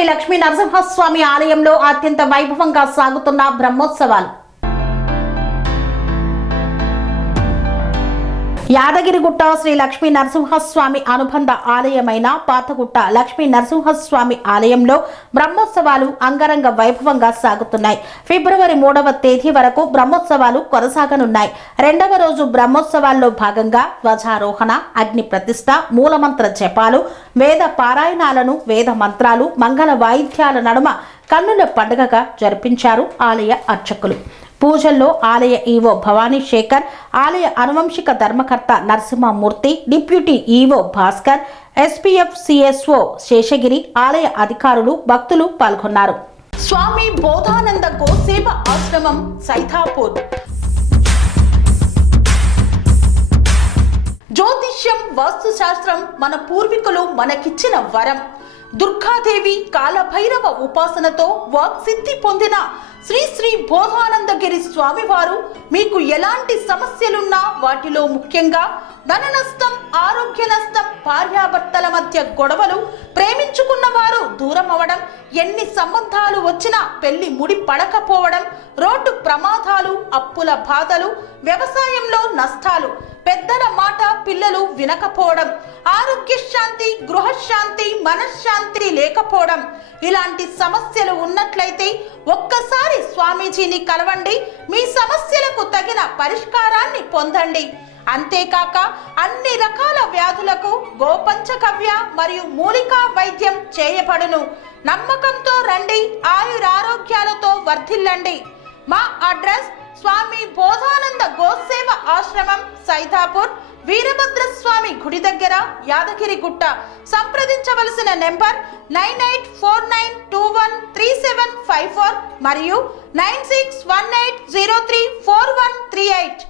శ్రీ లక్ష్మీ నరసింహస్వామి ఆలయంలో అత్యంత వైభవంగా సాగుతున్న బ్రహ్మోత్సవాలు. యాదగిరిగుట్ట శ్రీ లక్ష్మీ నరసింహస్వామి అనుబంధ ఆలయమైన పాతగుట్ట లక్ష్మీ నరసింహస్వామి ఆలయంలో బ్రహ్మోత్సవాలు అంగరంగ వైభవంగా సాగుతున్నాయి. ఫిబ్రవరి 3వ తేదీ వరకు బ్రహ్మోత్సవాలు కొనసాగనున్నాయి. 2వ రోజు బ్రహ్మోత్సవాల్లో భాగంగా ధ్వజారోహణ, అగ్ని ప్రతిష్ఠ, మూలమంత్ర జపాలు, వేద పారాయణాలను, వేద మంత్రాలు, మంగళ వాయిద్యాల నడుమ కన్నుల పండుగగా జరిపించారు ఆలయ అర్చకులు. పూజల్లో ఆలయ ఈవో భవానీ శేఖర్, ఆలయ అనువంశిక ధర్మకర్త Narasimhamurthy, deputy EO Bhaskar, SPF CSO Seshagiri, ఆలయ అధికారులు, భక్తులు పాల్గొన్నారు. స్వామి బోధానంద గోసేవ ఆశ్రమం, సైథాపూర్. జ్యోతిష్యం, వాస్తుశాస్త్రం మన పూర్వీకులు మనకిచ్చిన వరం. దుర్గాదేవి, కాలభైరవ ఉపాసనతో వాక్సిద్ధి పొందిన శ్రీ శ్రీ బోధానందగిరి స్వామివారు మీకు ఎలాంటి సమస్యలున్నా, వాటిలో ముఖ్యంగా ధన నష్టం, ఆరోగ్య నష్టం, భార్యాభర్తల మధ్య గొడవలు, ప్రేమించుకున్న వారు దూరం అవడం, ఎన్ని సంబంధాలు వచ్చినా పెళ్లి ముడి పడకపోవడం, రోడ్డు ప్రమాదాలు, అప్పుల బాధలు, వ్యవసాయంలో నష్టాలు, పెద్దల మాట పిల్లలు వినకపోవడం, ఆరోగ్య శాంతి, గృహశాంతి, మనశ్శాంతి లేకపోవడం, ఇలాంటి సమస్యలు ఉన్నట్లయితే ఒక్కసారి స్వామీజీని కలవండి. మీ సమస్యలకు తగిన పరిష్కారాన్ని పొందండి. అంతేకాక అన్ని రకాల వ్యాధులకు గోపంచగవ్య మరియు మూలికా వైద్యం చేయబడును. నమ్మకంతో రండి, ఆయురారోగ్యాలతో వర్ధిల్లండి. మా అడ్రస్ స్వామి బోధానంద గోసేవ ఆశ్రమం, సైథాపూర్, వీరభద్రస్వామి గుడి దగ్గర, యాదగిరిగుట్ట. సంప్రదించవలసిన నెంబర్ 9849213754 మరియు 9618034138.